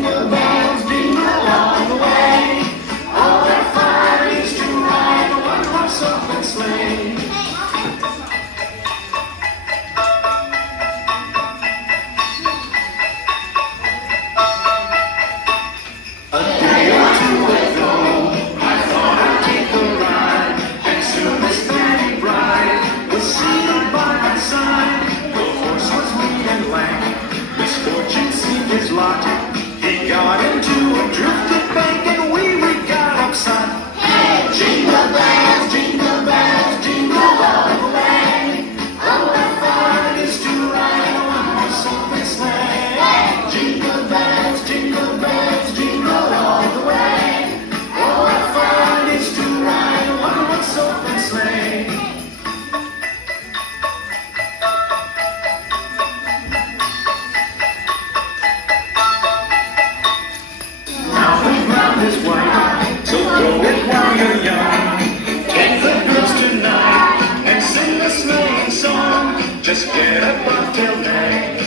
Jingle bells, jingle all the way. Oh, what fun it is to ride a one-horse open sleigh. A day or two ago, I thought I'd take a ride, and soon as Fanny Bride was seated by my side. The horse was lean and lank, misfortune seemed his lot. He got into a drifted bank, and we got upset. Hey, jingle bells, jingle all the way. Oh, what fun it is to ride a one-horse open sleigh. Hey, jingle bells, jingle all the way. Oh, what fun it is to ride a one-horse open sleigh. Now the ground is white, so go it while you're young. Take the girls tonight and sing a sleighing song. Just get up until night.